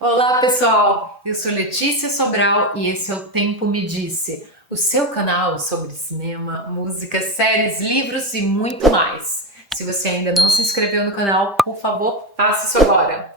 Olá pessoal, eu sou Letícia Sobral e esse é o Tempo Me Disse, o seu canal sobre cinema, música, séries, livros e muito mais. Se você ainda não se inscreveu no canal, por favor, faça isso agora.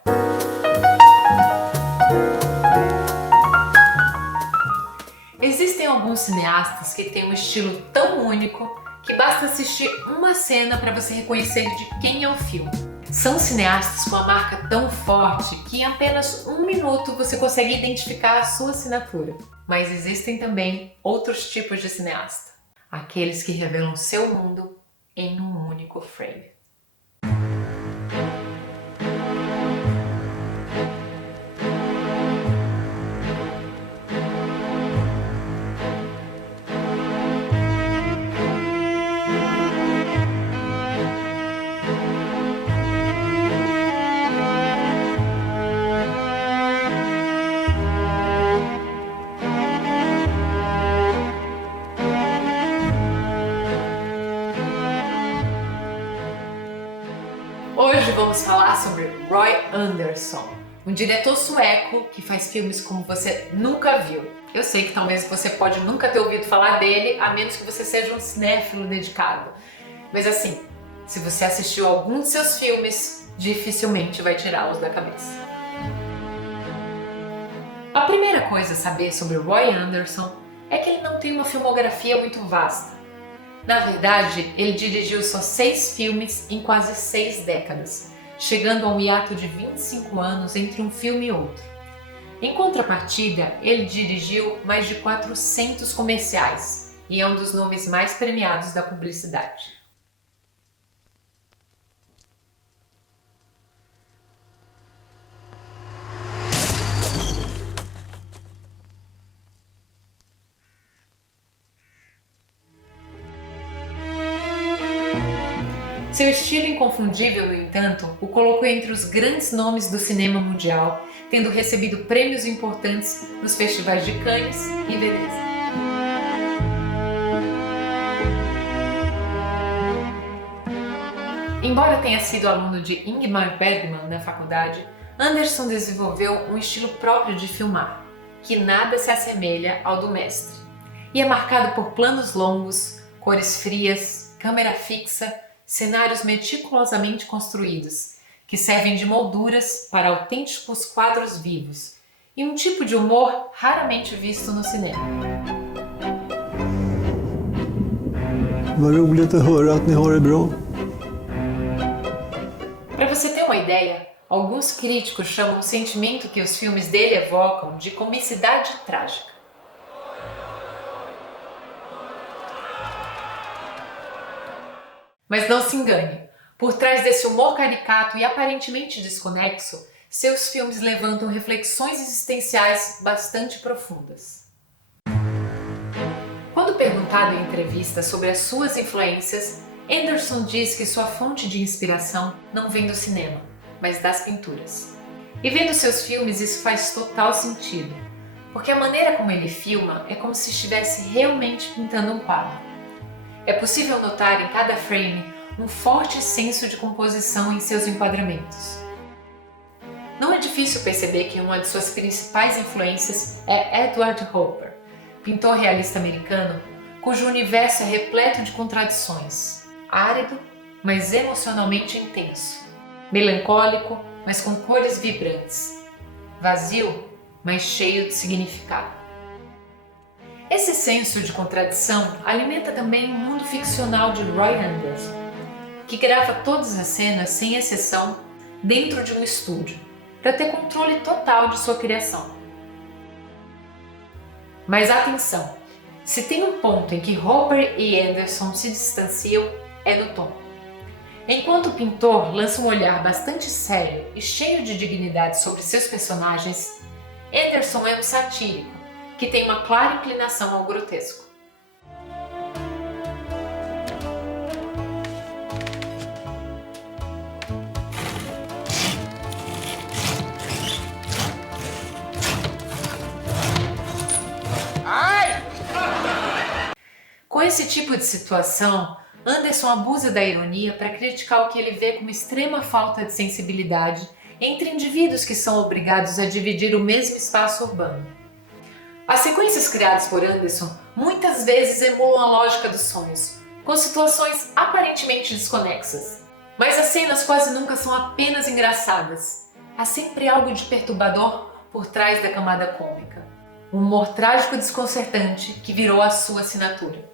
Existem alguns cineastas que têm um estilo tão único que basta assistir uma cena para você reconhecer de quem é o filme. São cineastas com uma marca tão forte que em apenas um minuto você consegue identificar a sua assinatura. Mas existem também outros tipos de cineasta. Aqueles que revelam seu mundo em um único frame. Hoje vamos falar sobre Roy Andersson, um diretor sueco que faz filmes como você nunca viu. Eu sei que talvez você pode nunca ter ouvido falar dele, a menos que você seja um cinéfilo dedicado. Mas assim, se você assistiu algum de seus filmes, dificilmente vai tirá-los da cabeça. A primeira coisa a saber sobre Roy Andersson é que ele não tem uma filmografia muito vasta. Na verdade, ele dirigiu só 6 filmes em quase 6 décadas, chegando a um hiato de 25 anos entre um filme e outro. Em contrapartida, ele dirigiu mais de 400 comerciais e é um dos nomes mais premiados da publicidade. Seu estilo inconfundível, no entanto, o colocou entre os grandes nomes do cinema mundial, tendo recebido prêmios importantes nos festivais de Cannes e Veneza. Embora tenha sido aluno de Ingmar Bergman na faculdade, Andersson desenvolveu um estilo próprio de filmar, que nada se assemelha ao do mestre, e é marcado por planos longos, cores frias, câmera fixa, cenários meticulosamente construídos, que servem de molduras para autênticos quadros vivos, e um tipo de humor raramente visto no cinema. Vad roligt att höra att ni har det bra. Para você ter uma ideia, alguns críticos chamam o sentimento que os filmes dele evocam de comicidade trágica. Mas não se engane, por trás desse humor caricato e aparentemente desconexo, seus filmes levantam reflexões existenciais bastante profundas. Quando perguntado em entrevista sobre as suas influências, Andersson diz que sua fonte de inspiração não vem do cinema, mas das pinturas. E vendo seus filmes isso faz total sentido, porque a maneira como ele filma é como se estivesse realmente pintando um quadro. É possível notar em cada frame um forte senso de composição em seus enquadramentos. Não é difícil perceber que uma de suas principais influências é Edward Hopper, pintor realista americano cujo universo é repleto de contradições, árido, mas emocionalmente intenso, melancólico, mas com cores vibrantes, vazio, mas cheio de significado. Esse senso de contradição alimenta também o mundo ficcional de Roy Andersson, que grava todas as cenas, sem exceção, dentro de um estúdio, para ter controle total de sua criação. Mas atenção, se tem um ponto em que Hopper e Andersson se distanciam, é no tom. Enquanto o pintor lança um olhar bastante sério e cheio de dignidade sobre seus personagens, Andersson é um satírico, que tem uma clara inclinação ao grotesco. Com esse tipo de situação, Andersson abusa da ironia para criticar o que ele vê como extrema falta de sensibilidade entre indivíduos que são obrigados a dividir o mesmo espaço urbano. As sequências criadas por Anderson muitas vezes emulam a lógica dos sonhos, com situações aparentemente desconexas. Mas as cenas quase nunca são apenas engraçadas. Há sempre algo de perturbador por trás da camada cômica. Um humor trágico e desconcertante que virou a sua assinatura.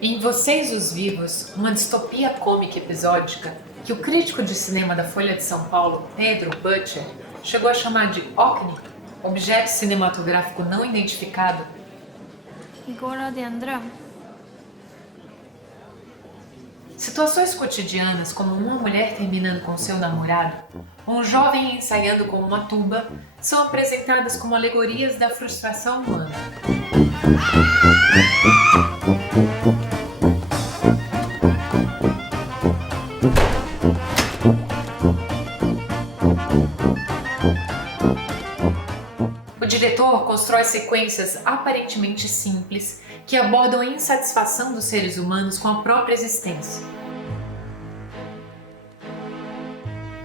Em Vocês os Vivos, uma distopia cômica episódica que o crítico de cinema da Folha de São Paulo, Pedro Butcher, chegou a chamar de OVNI, objeto cinematográfico não identificado. Igår hade jag en dröm. Situações cotidianas como uma mulher terminando com seu namorado, ou um jovem ensaiando com uma tuba, são apresentadas como alegorias da frustração humana. O diretor constrói sequências aparentemente simples que abordam a insatisfação dos seres humanos com a própria existência.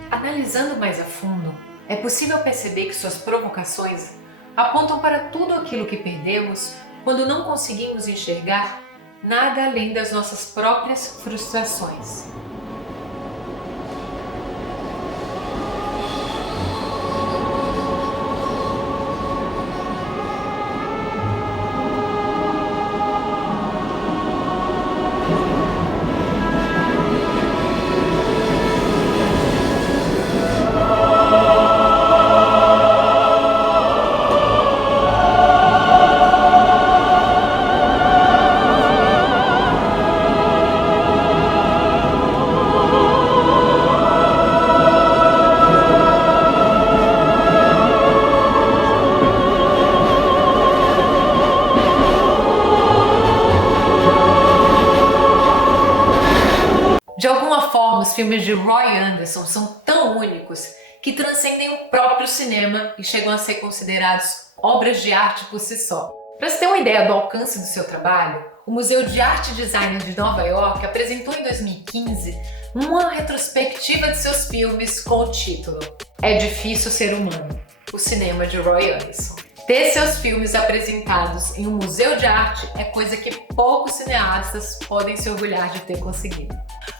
Analisando mais a fundo, é possível perceber que suas provocações apontam para tudo aquilo que perdemos quando não conseguimos enxergar nada além das nossas próprias frustrações. De alguma forma, os filmes de Roy Anderson são tão únicos que transcendem o próprio cinema e chegam a ser considerados obras de arte por si só. Para você ter uma ideia do alcance do seu trabalho, o Museu de Arte e Design de Nova York apresentou em 2015 uma retrospectiva de seus filmes com o título É Difícil Ser Humano, o cinema de Roy Anderson. Ter seus filmes apresentados em um museu de arte é coisa que poucos cineastas podem se orgulhar de ter conseguido.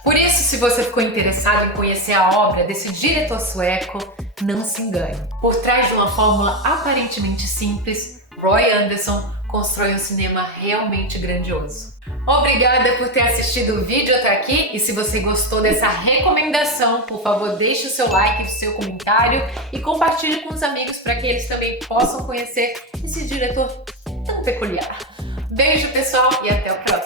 Por isso, se você ficou interessado em conhecer a obra desse diretor sueco, não se engane. Por trás de uma fórmula aparentemente simples, Roy Anderson constrói um cinema realmente grandioso. Obrigada por ter assistido o vídeo até aqui e se você gostou dessa recomendação, por favor deixe o seu like, o seu comentário e compartilhe com os amigos para que eles também possam conhecer esse diretor tão peculiar. Beijo pessoal e até o próximo!